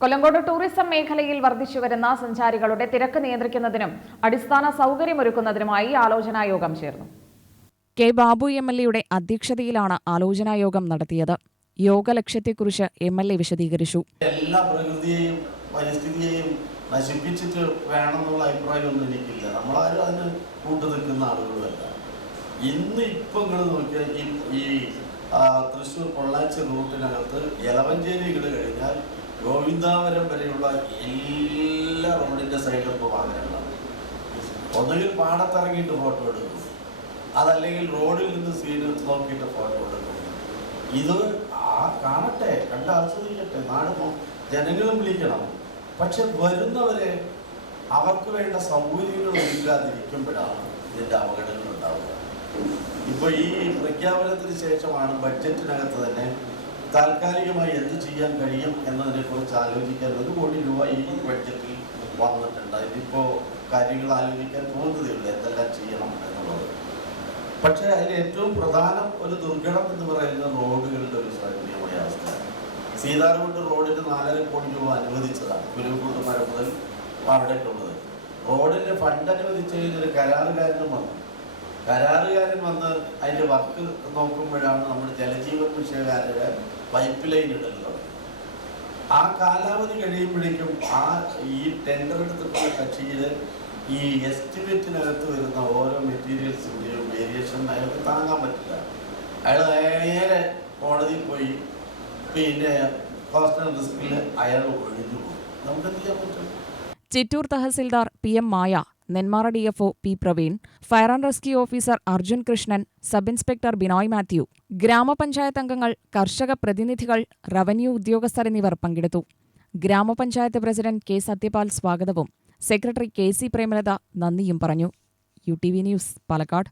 Kollengode tourism മേഖലയിൽ വർദ്ധിച്ചുവരുന്ന സഞ്ചാരികളുടെ തിരക്ക് നിയന്ത്രിക്കുന്നതിനും അടിസ്ഥാന സൗകര്യമൊരുക്കുന്നതിനുമായി ആലോചനായോഗം ചേർന്നു. കെ ബാബു എം.എൽ.എയുടെ അധ്യക്ഷതയിലാണ് ആലോചനായോഗം നടത്തിയത്. യോഗ ലക്ഷ്യത്തെക്കുറിച്ച് എം.എൽ.എ വിശദീകരിച്ചു. എല്ലാ പ്രകൃതിയെയും പരിസ്ഥിതിയെയും നശിപ്പിച്ചിട്ട് വേണമെന്നുള്ള അഭിപ്രായമൊന്നും എനിക്കില്ല. നമ്മളാരും അതിന് കൂട്ടുനിൽക്കുന്ന ആളുകളുമല്ല. ഇപ്പം നിങ്ങൾ നോക്കിയാൽ ഈ തൃശ്ശൂർ പൊള്ളാച്ചി റൂട്ടിനകത്ത് എലവഞ്ചേരി കഴിഞ്ഞാൽ ഗോവിന്ദാവരം വരെയുള്ള എല്ലാ റോഡിൻ്റെ സൈഡിലും ഇപ്പോൾ വാഹനങ്ങളാണ്. ഒന്നുകിൽ പാടത്തിറങ്ങിയിട്ട് ഫോട്ടോ എടുക്കും, അതല്ലെങ്കിൽ റോഡിൽ നിന്ന് സീന് നോക്കിയിട്ട് ഫോട്ടോ എടുക്കും. ഇത് കാണട്ടെ, കണ്ട് ആസ്വദിക്കട്ടെ, നാട് ജനങ്ങളും വിളിക്കണം. പക്ഷെ വരുന്നവരെ അവർക്ക് വേണ്ട സൗകര്യങ്ങൾ ഇല്ലാതിരിക്കുമ്പോഴാണ് ഇതിൻ്റെ അപകടങ്ങൾ ഉണ്ടാവുക. ഇപ്പോൾ ഈ പ്രഖ്യാപനത്തിന് ശേഷമാണ് ബഡ്ജറ്റിനകത്ത് തന്നെ താൽക്കാലികമായി എന്ത് ചെയ്യാൻ കഴിയും എന്നതിനെക്കുറിച്ച് ആലോചിക്കാൻ 1 കോടി രൂപ ഈ ബഡ്ജറ്റിൽ വന്നിട്ടുണ്ട്. ഇതിപ്പോൾ കാര്യങ്ങൾ ആലോചിക്കാൻ പോകുന്നതേയുള്ളൂ, എന്തെല്ലാം ചെയ്യണം എന്നുള്ളത്. പക്ഷേ അതിൽ ഏറ്റവും പ്രധാനം ഒരു ദുർഘടം എന്ന് പറയുന്ന റോഡുകളുടെ ഒരു ശാരീരികമായ അവസ്ഥയാണ്. സീതാർകുണ്ട് റോഡിന് 4.5 കോടി രൂപ അനുവദിച്ചതാണ്, കുരുവിക്കുണ്ടുമര മുതൽ അവിടേക്കുള്ളത്. റോഡിൻ്റെ ഫണ്ട് അനുവദിച്ചതിനൊരു കരാറുകാരൻ വന്ന് അതിൻ്റെ വർക്ക് നോക്കുമ്പോഴാണ് നമ്മുടെ ജലജീവൻ മിഷനുകാരുടെ പൈപ്പ് ലൈൻ ഇടുന്നത്. ആ കാലാവധി കഴിയുമ്പോഴേക്കും ഈ ടെൻഡർ എടുത്തിട്ടുള്ള കക്ഷിയിൽ ഈ എസ്റ്റിമേറ്റിനകത്ത് വരുന്ന ഓരോ മെറ്റീരിയൽസിൻ്റെയും വേരിയേഷൻ അയാൾക്ക് താങ്ങാൻ പറ്റില്ല. അയാൾ നേരെ കോടതിയിൽ പോയി പിന്നെ പേഴ്സണൽ റിസ്കിൽ അയാൾ ഒഴിഞ്ഞു പോകും. നമുക്കെന്ത് ചെയ്യാൻ പറ്റും? Chittur tahsildar P M. Maya, Nenmara DFO. P. Praveen, fire and rescue officer Arjun Krishnan, sub inspector Binoy Mathew, ഗ്രാമപഞ്ചായത്ത് അംഗങ്ങൾ, കർഷക പ്രതിനിധികൾ, റവന്യൂ ഉദ്യോഗസ്ഥർ എന്നിവർ പങ്കെടുത്തു. ഗ്രാമപഞ്ചായത്ത് പ്രസിഡന്റ് കെ. സത്യപാൽ സ്വാഗതവും സെക്രട്ടറി കെ. സി. പ്രേമലത നന്ദിയും പറഞ്ഞു. UTV news, Palakkad.